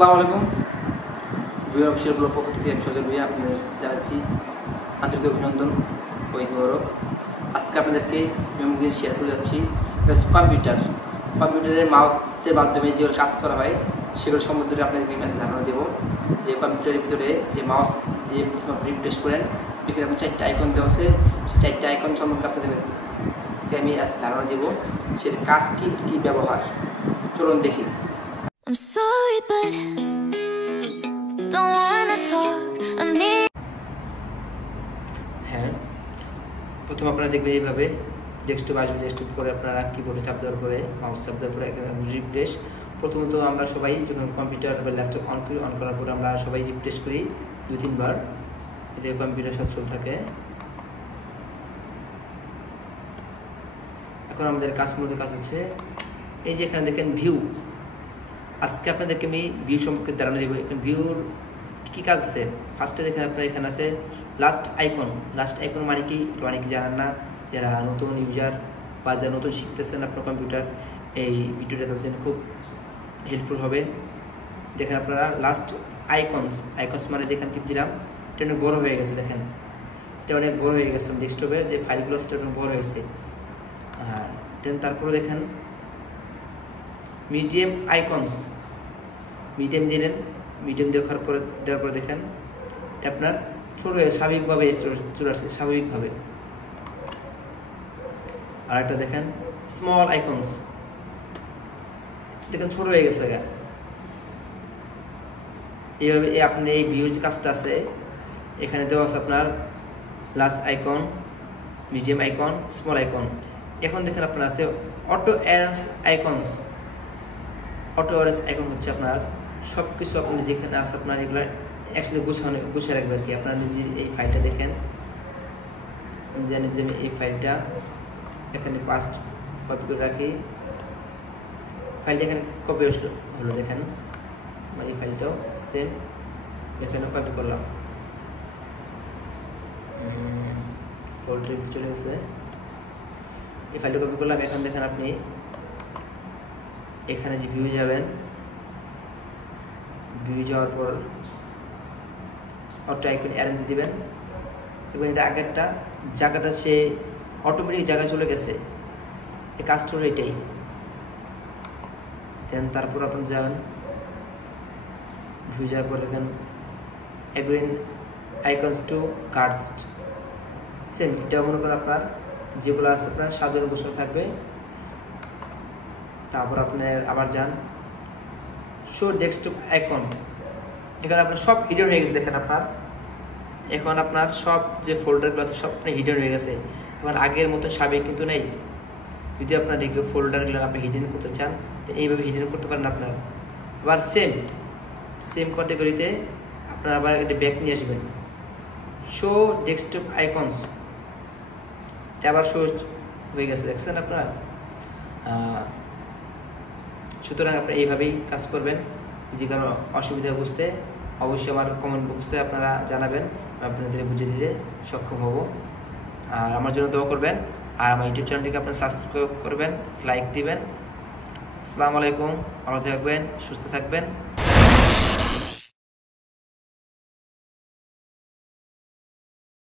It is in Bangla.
আসসালামু আলাইকুম ভিউ অফিসিয়াল ব্লগ পক্ষ থেকে আমি সজল ভাইয়া আপনাদের জানাচ্ছি আন্তরিক অভিনন্দন ও ঈদ মোবারক। আজকে আপনাদেরকে মেমোরি শেয়ার করে যাচ্ছি কম্পিউটারের মাউসের মাধ্যমে যেগুলো কাজ করা হয় সেগুলো সম্বন্ধে আপনাদেরকে কাছে ধারণা দেবো। যে কম্পিউটারের ভিতরে যে মাউস দিয়ে প্রথমে আপনি রিপ্লেস করেন, এখানে আপনি 4টা আইকন দেওয়া আছে, সেই 4টা আইকন সম্পর্কে আপনাদেরকে আমি আজ ধারণা দেবো, সেটা কাজ কী ব্যবহার। চলুন দেখি। I'm sorry but don't wanna talk. হ্যাঁ, প্রথম আপনারা দেখবেন এইভাবে ডেস্কটপ আসবে। ডেস্কটপ করে আপনারা কিবোর্ডে চাপ দেওয়ার পরে মাউস চাপ দেওয়ার পরে রিপ্লেস। প্রথমত আমরা সবাই যখন কম্পিউটার বা ল্যাপটপ অন করার পরে আমরা সবাই রিপ্লেস করি 2-3 বার, এতে কম্পিউটার সচল থাকে। এখন আমাদের মূলত কাজ হচ্ছে এই যে এখানে দেখেন ভিউ। আজকে আপনাদেরকে আমি ভিউ সম্পর্কে ধারণা দেবো। এখানে ভিউর কী কাজ আছে। ফার্স্টে দেখেন আপনার এখানে আছে লাস্ট আইকন মানে কি অনেকে জানেন না, যারা নতুন ইউজার বা যারা নতুন শিখতেছেন আপনার কম্পিউটার, এই ভিডিওটা তাদের জন্য খুব হেল্পফুল হবে। দেখেন আপনারা লাস্ট আইকনস মানে দেখেন টিপ দিলাম, এটা অনেক বড়ো হয়ে গেছে। দেখেন এটা অনেক বড়ো হয়ে গেছে, ডেস্কটপের যে ফাইলগুলো সেটা অনেক বড়ো হয়েছে। আর দেন তারপরে দেখেন মিডিয়াম দিলেন, মিডিয়াম দেওয়ার পরে দেখেন এটা আপনার ছোট হয়ে স্বাভাবিকভাবে চলে আসছে স্বাভাবিকভাবে। আর একটা দেখেন স্মল আইকনস, দেখেন ছোট হয়ে গেছে। এইভাবে আপনি এই ভিউজ কাজটা আছে, এখানে দেওয়া আছে আপনার last icon, medium icon, small icon. এখন দেখেন আপনার আছে অটো অ্যারেঞ্জ আইকন হচ্ছে আপনার সব কিছু আপনি যেখানে আছে আপনার এগুলো একসাথে গুছিয়ে রাখবেন আর কি। আপনার নিজে এই ফাইলটা দেখেন, আমি এই ফাইলটা এখানে পাস্ট কপি করে রাখি। ফাইলটা এখানে কপি হলো, দেখেন আমার এই ফাইলটাও সেম এখানে কপি করলাম, ফোল্ডারে চলে গেছে। এই ফাইলটা কপি করলাম। এখন দেখেন আপনি এখানে যে ভিউ যাবেন, ভিউ যাওয়ার পর অটো আইকন অ্যারেঞ্জ দিবেন। এবং এটা আগেরটা জায়গাটা সে অটোমেটিক জায়গায় চলে গেছে, এই কাজটা হলো এটাই। দেন তারপর আপনি যাবেন ভিউ যাওয়ার পর দেখেন অ্যাগ্রিন আইকনস টু কার্ডস, সেম এটা মনে করেন আপনার যেগুলো আছে আপনার সাজানো গোছানো থাকবে। তারপর আপনার আবার যান শো ডেস্কটপ আইকন, এখানে আপনার সব হিডেন হয়ে গেছে। দেখেন আপনার এখন আপনার সব যে ফোল্ডারগুলো আছে সব হিডেন হয়ে গেছে। এখন আগের মতো স্বাভাবিক কিন্তু নেই। যদি আপনার এই ফোল্ডারগুলো আপনি হিডেন করতে চান তো এইভাবে হিডেন করতে পারেন আপনার। আবার সেম ক্যাটাগরিতে আপনার আবার এটা ব্যাক নিয়ে আসবেন, শো ডেস্কটপ আইকনস, এটা আবার শো হয়ে গেছে, দেখছেন আপনারা। সুতরাং আপনারা এইভাবেই কাজ করবেন। যদি কারো অসুবিধা বুঝতে অবশ্যই আমার কমেন্ট বক্সে আপনারা জানাবেন, আপনাদের বুঝিয়ে দিতে সক্ষম হব। আর আমার জন্য দোয়া করবেন, আর আমার ইউটিউব চ্যানেলটিকে আপনারা সাবস্ক্রাইব করবেন, লাইক দিবেন। আসসালামু আলাইকুম, ভালো থাকবেন, সুস্থ থাকবেন।